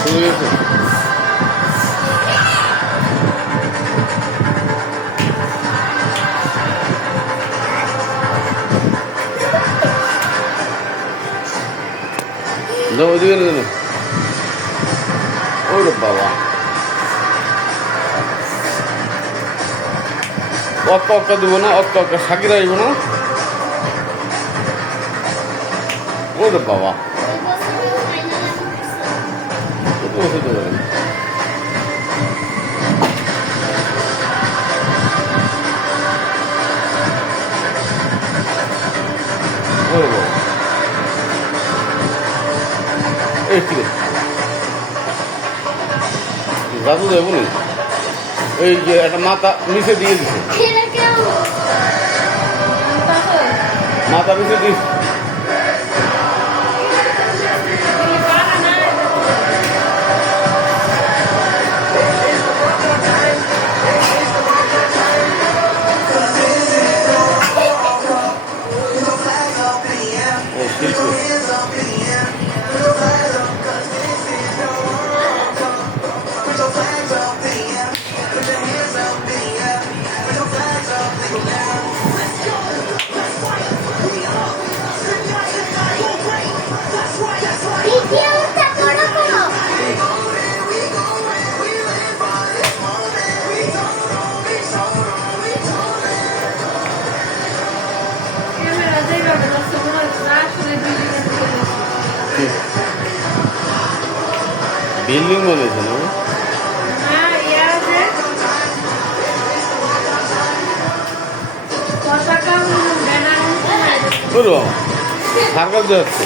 শুরু হয়েছে। ওদিকে ওরে বাবা, অক্কা অক্কা দিব না, অক্কা অক্কা সাকিরা আইব না। ওরে বাবা, হতে পারে। ওরে বাবা, এই কি দাদু দেবো নি, এই যে একটা মাথা নিচে দিয়ে দিছে, মাথা নিচে দিয়ে বিল্ডিং বানাইছে না? সার্কাস যাচ্ছে।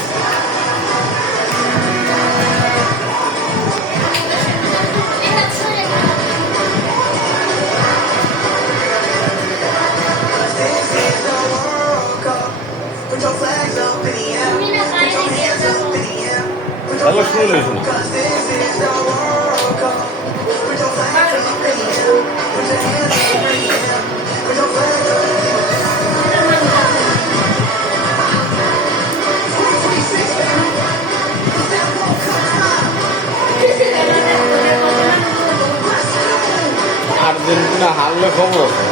তাহলে শুনে লেছো না। আর্জেন্টিনা হারলে খবর আছে।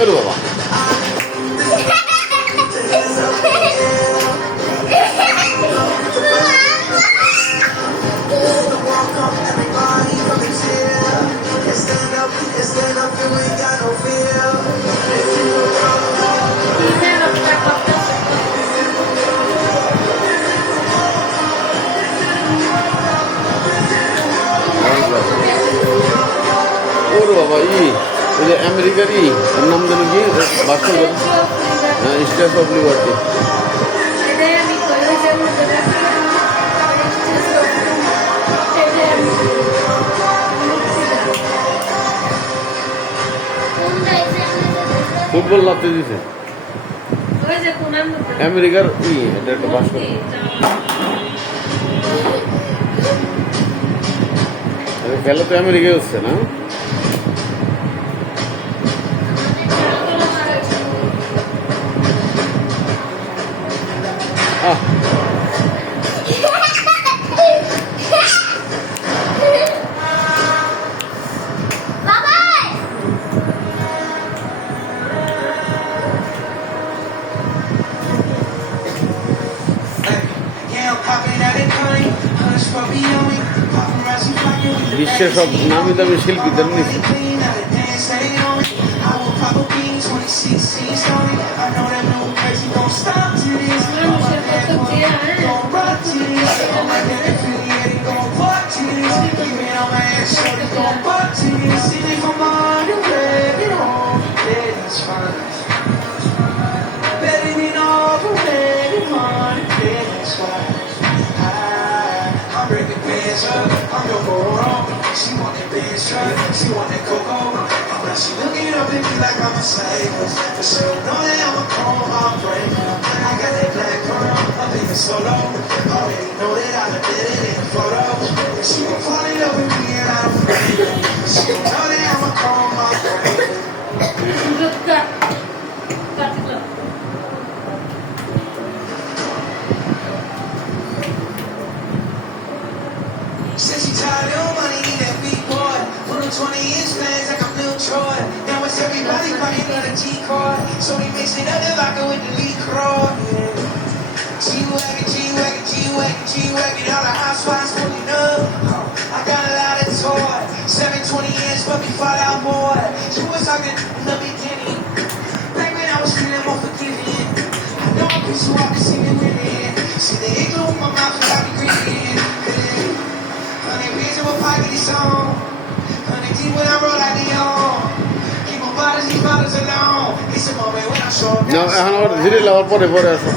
আরে বাবা, ওরে বাবা, ওই যে আমেরিকার ওর নাম যেন কি বাস্তব স্ট্যাচু অফ লিবার্টি। ফুটবল লাতে দিছে আমেরিকার এটা একটা ভাস্কর। খেলা তো আমেরিকায় হচ্ছে না? বিশ্বের সব নামি দামি শিল্পীদের নিচ্ছে। She want that big truck, she want that cocoa. Now she looking up at me like I'm a slave, but she don't know that I'm solo. Already know that I done did it in photos. She gon' fall in love with me and I'm afraid. She gon' know that I'ma call my friend. Said she tired of money that we bought. Put on 20-inch plans like I'm Lil Troy. Now it's everybody buying on a G-card. So we mixing up the vodka with the Lee Croix. Yeah. G-Wagon, G-Wagon, G-Wagon, G-Wagon. All the housewives pulling up. I got a lot of toy. 720-inch, but we fall out boy. She was talking in the beginning. Back when I was feeling more forgiving. I know I'm pretty sure I can see me winning. See the igloo in my mouth, got me grinning. Honey, bitch, in my pocket is on. Honey, deep when I roll out the on. Keep my bottles, these bottles alone. It's a moment when I show up. না এখন আবার ধীরে লাগার পরে পরে আসো